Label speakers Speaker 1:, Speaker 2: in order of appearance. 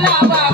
Speaker 1: Bala